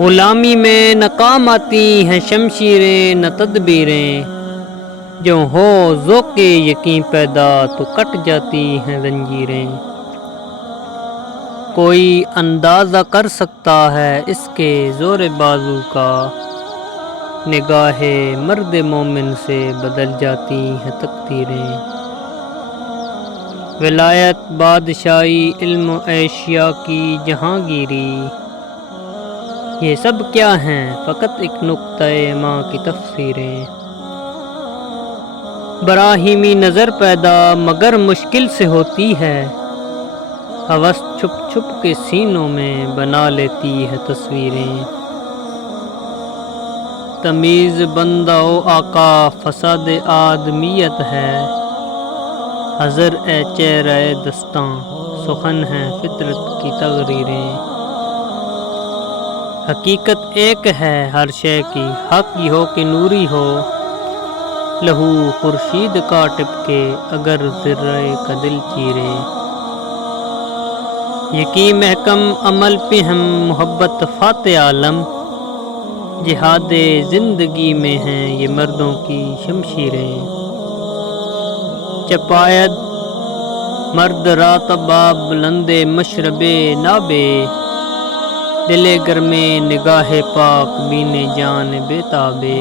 غلامی میں نہ کام آتی ہیں شمشیریں نہ تدبیریں، جو ہو ذوق یقین پیدا تو کٹ جاتی ہیں زنجیریں۔ کوئی اندازہ کر سکتا ہے اس کے زور بازو کا، نگاہ مرد مومن سے بدل جاتی ہیں تقدیریں۔ ولایت بادشاہی علم و اشیاء کی جہانگیری، یہ سب کیا ہیں فقط ایک نقطہ ماں کی تفسیریں۔ براہیمی نظر پیدا مگر مشکل سے ہوتی ہے، ہوس چھپ چھپ کے سینوں میں بنا لیتی ہے تصویریں۔ تمیز بندہ و آقا فساد آدمیت ہے، حذر اے چہرہ دستاں سخن ہے فطرت کی تقریریں۔ حقیقت ایک ہے ہر شے کی، حق یہ ہو کہ نوری ہو، لہو خورشید کا ٹپکے اگر ذرے کا دل چیرے۔ یقین محکم عمل پہ ہم محبت فاتح عالم، جہاد زندگی میں ہیں یہ مردوں کی شمشیریں۔ چپائد مرد رات باب بلند مشرب نابے، دل گرم نگاہ پاک بین جان بے تابے۔